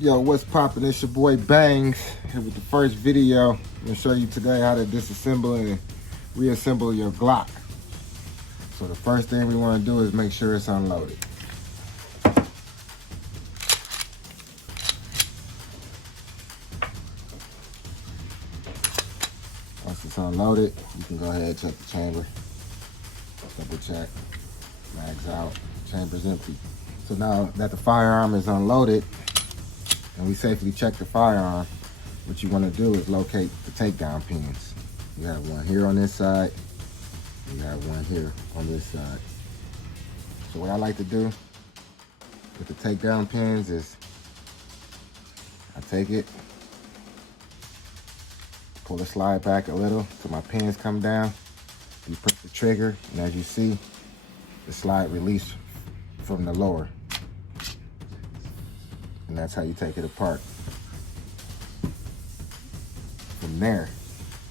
Yo, what's poppin'? It's your boy Bangs here with the first video. I'm gonna show you today how to disassemble and reassemble your Glock. So the first thing we wanna do is make sure it's unloaded. Once it's unloaded, you can go ahead and check the chamber. Double check, mags out, chamber's empty. So now that the firearm is unloaded, and we safely check the firearm, what you want to do is locate the takedown pins. You have one here on this side, you have one here on this side. So what I like to do with the takedown pins is I take it, pull the slide back a little so my pins come down. You press the trigger, and as you see, the slide release from the lower. And that's how you take it apart. From there,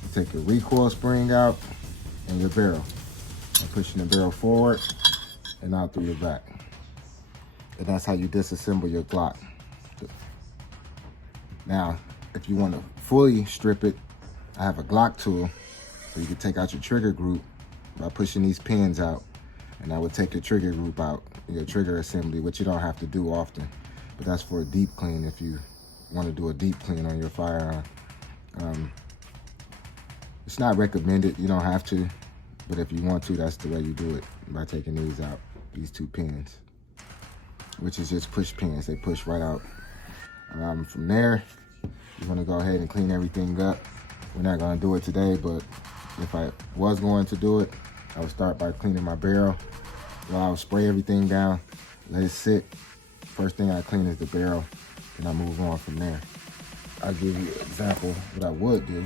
you take your recoil spring out and your barrel. And pushing the barrel forward and out through your back. And that's how you disassemble your Glock. Now, if you want to fully strip it, I have a Glock tool where you can take out your trigger group by pushing these pins out. And I would take your trigger group out, your trigger assembly, which you don't have to do often. But that's for a deep clean if you want to do a deep clean on your firearm. It's not recommended, you don't have to, but if you want to, that's the way you do it, by taking these out, these two pins, which is just push pins, they push right out. From there, you want to go ahead and clean everything up. We're not going to do it today, but if I was going to do it, I would start by cleaning my barrel. Well, I would spray everything down, let it sit. First thing I clean is the barrel, and I move on from there. I'll give you an example of what I would do.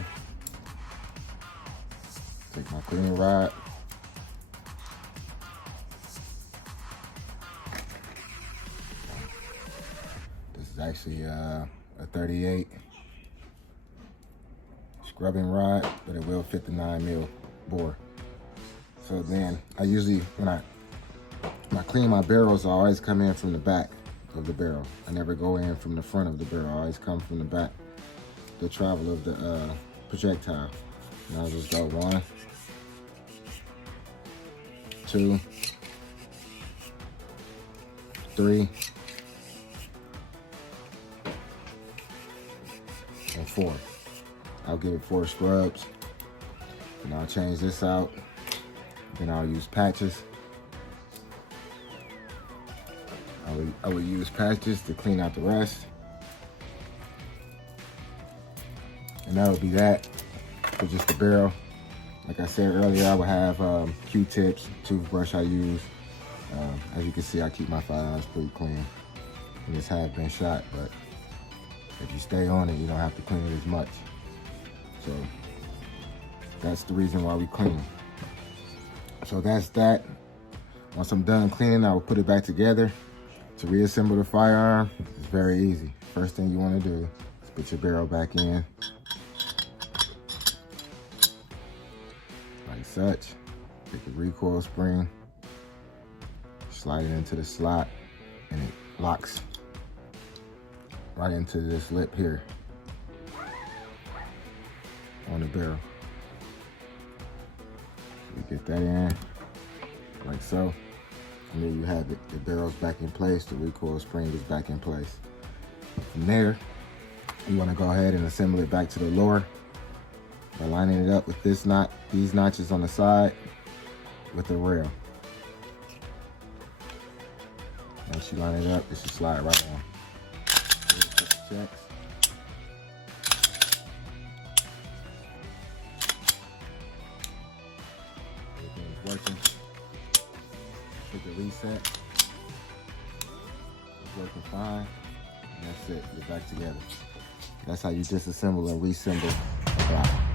Take my cleaning rod. This is actually a 38 scrubbing rod, but it will fit the 9mm bore. So then, I usually, when I clean my barrels, I always come in from the back of the barrel. I never go in from the front of the barrel. I always come from the back, the travel of the projectile. And I'll just go 1, 2, 3, and 4. I'll give it 4 scrubs, and I'll change this out. Then I'll use patches. I would use patches to clean out the rest. And that would be that for just the barrel. Like I said earlier, I would have Q-tips, toothbrush I use. As you can see, I keep my firearms pretty clean. And this has been shot, but if you stay on it, you don't have to clean it as much. So that's the reason why we clean. So that's that. Once I'm done cleaning, I will put it back together. To reassemble the firearm, it's very easy. First thing you want to do is put your barrel back in, like such. Take the recoil spring, slide it into the slot, and it locks right into this lip here on the barrel. So we get that in, like so. And then you have it, the barrel's back in place, the recoil spring is back in place. From there, you want to go ahead and assemble it back to the lower by lining it up with this knot, these notches on the side with the rail. Once you line it up, it should slide right on. Checks. Everything's working. Hit the reset. It's working fine. And that's it. You're back together. That's how you disassemble and reassemble a Glock.